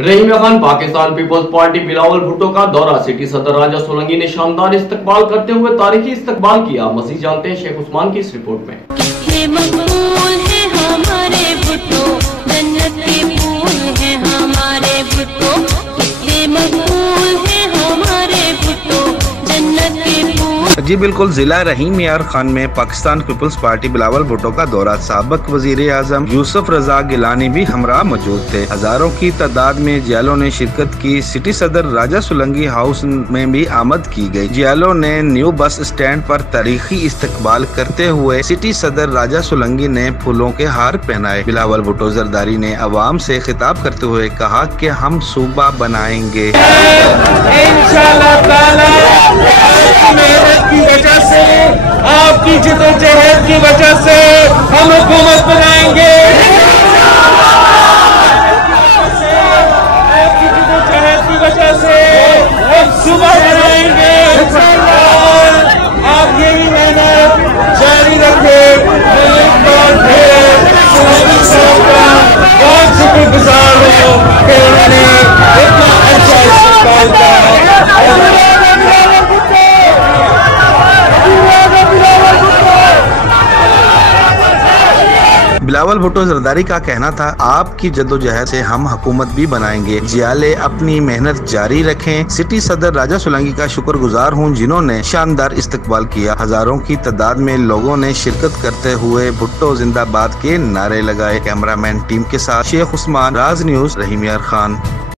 रहीम Khan Pakistan peoples party Bilawal Bhutto का दौरा। City सदर राजा सोलंकी ने शानदार इस्तकबाल करते हुए तारीखी इस्तकबाल किया। मजीद जानते हैं शेख उस्मान की इस रिपोर्ट में। कितने मकबूल है हमारे भुट्टो, जन्नत के फूल है हमारे भुट्टो, कितने मकबूल है हमारे भुट्टो, जन्नत के फूल। जी बिल्कुल, जिला रहीम यार खान में पाकिस्तान पीपल्स पार्टी बिलावल भुट्टो का दौरा। साबिक वजीर आजम यूसुफ रजा गिलानी भी हमरा मौजूद थे। हजारों की तादाद में जियालों ने शिरकत की। सिटी सदर राजा सोलंकी हाउस में भी आमद की गई। जियालों ने न्यू बस स्टैंड पर तारीखी इस्तकबाल करते हुए सिटी सदर राजा सोलंकी ने फूलों के हार पहनाए। बिलावल भुट्टो जरदारी ने अवाम से खिताब करते हुए कहा कि हम सूबा बनाएंगे। की वजह से, आपकी जिद्दोजहद की वजह से हम हुकूमत बनाएंगे। आपकी जिद्दोजहद की वजह से हम सुबह बनाएंगे। आप यही मेहनत जारी रखें। बहुत शुक्रगुजार हो कि उन्होंने इतना अच्छा इस्तेमाल किया। बिलावल भुट्टो जरदारी का कहना था, आपकी जद्दोजहद से हम हुकूमत भी बनाएंगे। जियाले अपनी मेहनत जारी रखें। सिटी सदर राजा सोलंकी का शुक्रगुजार हूँ जिन्होंने शानदार इस्तकबाल किया। हजारों की तादाद में लोगों ने शिरकत करते हुए भुट्टो जिंदाबाद के नारे लगाए। कैमरामैन टीम के साथ शेख उस्मान, राज न्यूज़, रहीम यार खान।